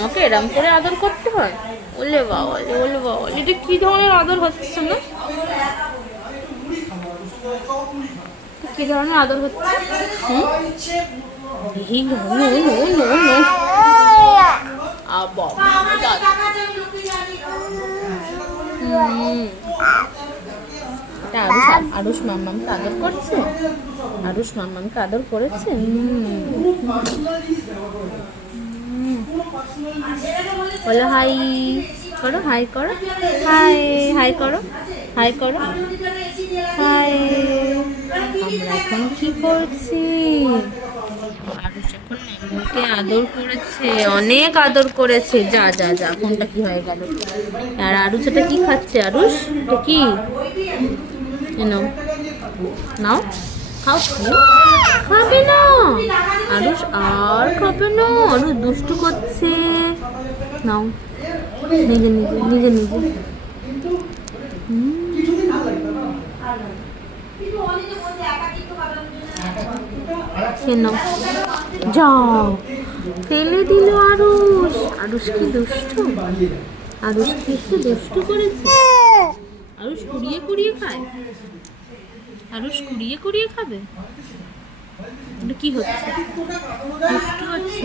আমাকে এরম করে আদর করতে হয়? ওলে বাবা, ওলে বাবা, এটা কি ধরনের আদর হচ্ছে না? কি ধরনের আদর হচ্ছে? আরুষ মাম্মামকে আদর করছে, আরুষ মাম্মামকে আদর করেছে। বলো হাই করো, হাই করো, হাই হাই করো, হাই করো, হাই। আমরা এখন কি করছি? আরুষ এখন মাম্মাকে আদর করেছে, অনেক আদর করেছে। যা যা যা, কোনটা কি হয়ে গেল? আর আরুষ এটা কি খাচ্ছে? আরুষ এটা কি? নাও নাও, খাও। খাবে না আরুষ, আর খাবে না। আরুষ দুষ্টু করছে। নাও, নিজে নিজে নিজে নিজে। যাও, ফেলে দিল আরুষ। আরুষ কি দুষ্টু, আরুষ কি একটু দুষ্টু করেছে। আরুষ কুড়িয়ে কুড়িয়ে খায়, আরুষ কুড়িয়ে কুড়িয়ে খাবে। এটা কি হচ্ছে? দুষ্টু হচ্ছে।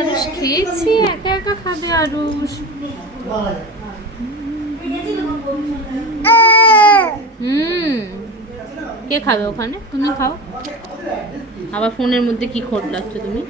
আরুষ খেয়েছে, একা একা খাবে আরুষ। কে খাবে ওখানে? তুমি খাও। আবার ফোনের মধ্যে কি খোঁড়লাচ্ছ তুমি?